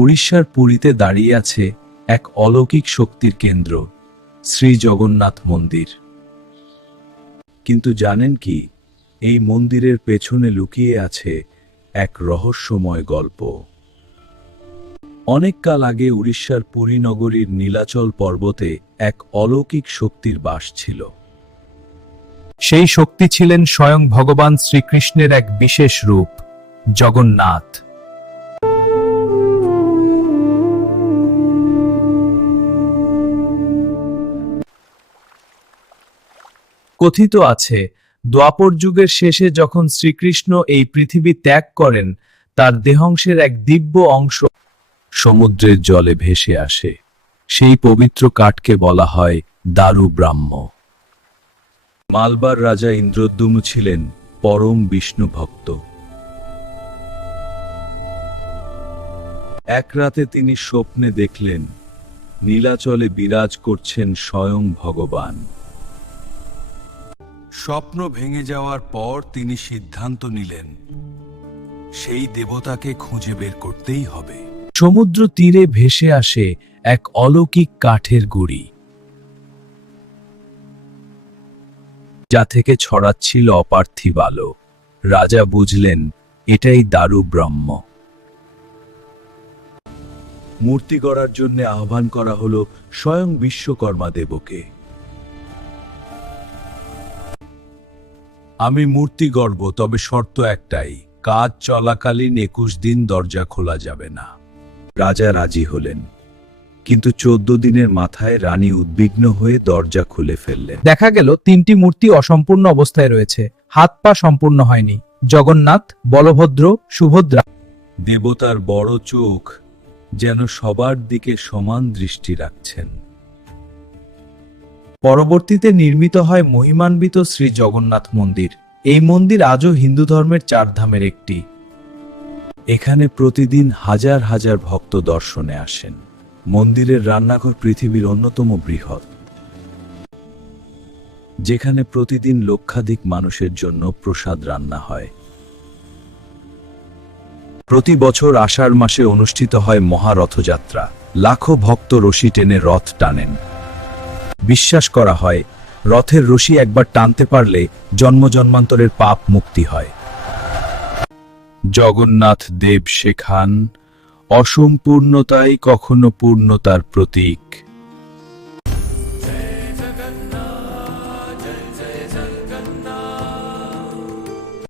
উড়িষ্যার পুরীতে দাঁড়িয়ে আছে এক অলৌকিক শক্তির কেন্দ্র, শ্রী জগন্নাথ মন্দির। কিন্তু জানেন কি, এই মন্দিরের পেছনে লুকিয়ে আছে এক রহস্যময় গল্প। অনেক কাল আগে উড়িষ্যার পুরী নগরীর নীলাচল পর্বতে এক অলৌকিক শক্তির বাস ছিল। সেই শক্তি ছিলেন স্বয়ং ভগবান শ্রীকৃষ্ণের এক বিশেষ রূপ, জগন্নাথ। কথিত আছে, দ্বাপর যুগের শেষে যখন শ্রীকৃষ্ণ এই পৃথিবী ত্যাগ করেন, তার দেহাংশের এক দিব্য অংশ সমুদ্রের জলে ভেসে আসে। সেই পবিত্র কাঠকে বলা হয় দারু ব্রাহ্ম। মালবার রাজা ইন্দ্রদ্যুম্ন ছিলেন পরম বিষ্ণু ভক্ত। এক রাতে তিনি স্বপ্নে দেখলেন নীলাচলে বিরাজ করছেন স্বয়ং ভগবান। স্বপ্ন ভেঙে যাওয়ার পর তিনি সিদ্ধান্ত নিলেন সেই দেবতাকে খুঁজে বের করতেই হবে। সমুদ্র তীরে ভেসে আসে এক অলৌকিক কাঠের গুঁড়ি, যা থেকে ছড়াচ্ছিল অপার্থিব আলো। রাজা বুঝলেন এটাই দারু ব্রহ্ম। মূর্তি গড়ার জন্য আহ্বান করা হলো স্বয়ং বিশ্বকর্মা দেবকে। আমি মূর্তি গড়ব, তবে শর্ত একটাই, কাজ চলাকালীন 21 দিন দরজা খোলা যাবে না। রাজা রাজি হলেন, কিন্তু 14 দিনের মাথায় রানী উদ্বিগ্ন হয়ে দরজা খুলে ফেললেন। দেখা গেল 3টি মূর্তি অসম্পূর্ণ অবস্থায় রয়েছে, হাত পা সম্পূর্ণ হয়নি। জগন্নাথ, বলভদ্র, সুভদ্রা। দেবতার বড় চোখ যেন সবার দিকে সমান দৃষ্টি রাখছেন। পরবর্তীতে নির্মিত হয় মহিমান্বিত শ্রী জগন্নাথ মন্দির। এই মন্দির আজও হিন্দু ধর্মের 4 ধামের একটি। এখানে প্রতিদিন হাজার হাজার ভক্ত দর্শনে আসেন। মন্দিরের রান্নাঘর পৃথিবীর অন্যতম বৃহৎ, যেখানে প্রতিদিন লক্ষাধিক মানুষের জন্য প্রসাদ রান্না হয়। প্রতি বছর আষাঢ় মাসে অনুষ্ঠিত হয় মহারথযাত্রা। লাখো ভক্ত রশি টেনে রথ টানেন। বিশ্বাস করা হয়, রথের রশি একবার টানতে পারলে জন্ম জন্মান্তরের পাপ মুক্তি হয়। জগন্নাথ দেব শেখান, অসম্পূর্ণতাই কখনো পূর্ণতার প্রতীক।